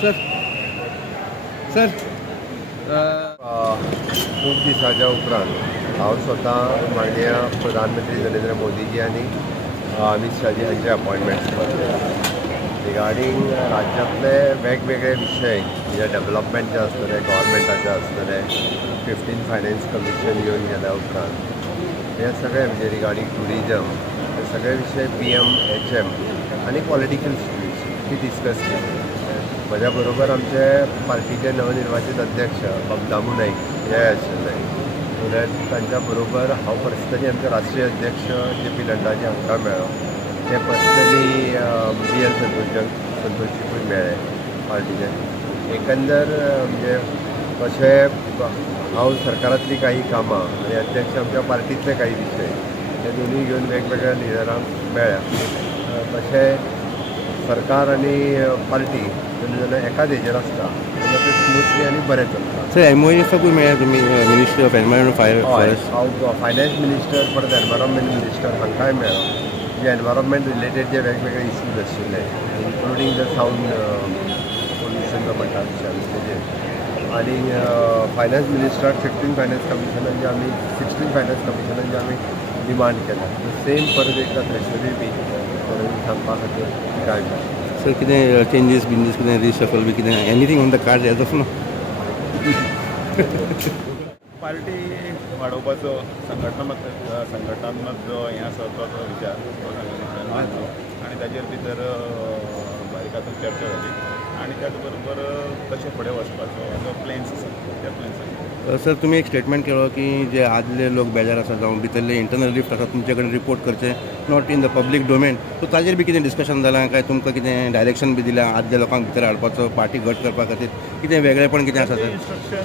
Sir sir खूप दिसाच्या उपरांत हांव स्वता माननीय प्रधानमंत्री नरेंद्र मोदीजी आनी अमित शाहजी हांचे अपॉइंटमेंट्स करतले रिगार्डींग राज्यांतले वेगवेगळे विशय म्हणजे डेव्हलपमेंट जे आसतले गव्हर्मेंटाचे आसतले 15 फायनान्स कमिशन येवन गेल्या उपरांत हे सगळे म्हणजे रिगार्डींग टुरिजम हे सगळे विशय PM-HM आनी पॉलिटिकल इश्यूज ही डिस्कस केले. म्हज्या बरोबर आमचे पार्टीचे नवनिर्वाचित अध्यक्ष दामू नाईक हे आशिल्ले जाल्यार तांच्या बरोबर हांव पर्सनली आमचे राष्ट्रीय अध्यक्ष JP नड्डाजी हांकां मेळ्ळो. ते पर्सनली BL संतोषजीकूय मेळ्ळे पार्टीचे. एकंदर म्हणजे अशें हांव सरकारांतली काही कामां आनी अध्यक्ष आमच्या पार्टींतले काही विशय हे दोनूय घेवन वेगवेगळ्या लिडरांक मेळ्ळ्या. तशें सरकार आनी पार्टी जेन्ना एकाच हेजेर आसता तेन्ना तें स्मुथली आनी बरें चलता. सर MOEFकूय मेळ्ळ्या तुमी मिनिस्ट्री ऑफ एनवायरमेंट हांव फायनान्स मिनिस्टर परत एनवायरमेंट मिनिस्टर हांकांय मेळ्ळो. जे एनवायरमेंट रिलेटेड जे वेगवेगळे इश्यूज आशिल्ले इन्क्लुडींग द सावंड पोल्युशन जो म्हणटा तेजेर आनी फायनान्स मिनिस्टराक 15 फायनान्स कमिशनान जे आमी 16 फायनान्स कमिशनान जे आमी डिमांड केला सेम परत एकदा थ्रेशोल्ड बी सांगपा खातीर काय सर कितें चेंजीस कितें रिशफल बी कितें एनीथींग ऑन द कार्ड एज ऑफ नो पार्टी वाडोवपाचो संघटनात्मक जो हें आसा तो विचार मांडलो आनी ताजेर भितर बारीकातून चर्चा जाली आनी त्याच बरोबर कशें फुडें वचपाचो जो प्लॅन्स आसा त्या प्लॅन्सांनी सर तुम्ही एक स्टेटमेंट केलो की जे आदले लोक बेजार आसा जावं भितरले इंटरनल रिफ्ट आसा तुमचे कडेन रिपोर्ट करचे not in the public domain so ताजेर बी कितें डिस्कशन जालां काय तुमकां कितें डायरेक्शन बी दिलां आदल्या लोकांक भितर हाडपाचो पार्टी घट करपा खातीर कितें वेगळेपण कितें आसा सर इन्स्ट्रक्शन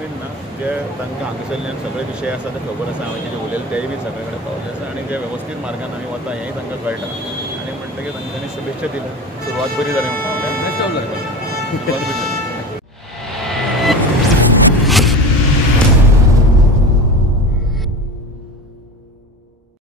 बीन ना जे तांकां हांगासरल्यान सगळे विशय आसा ते खबर आसा हांवें जे उलयले तेय बी सगळे कडेन पावले आसा आनी जे वेवस्थीत मार्गान आमी वता हेंय तांकां कळटा आनी म्हणटकीर तांच्यांनी शुभेच्छा दिल्या सुरवात बरी जाली म्हणटा सुरवात बरी जाली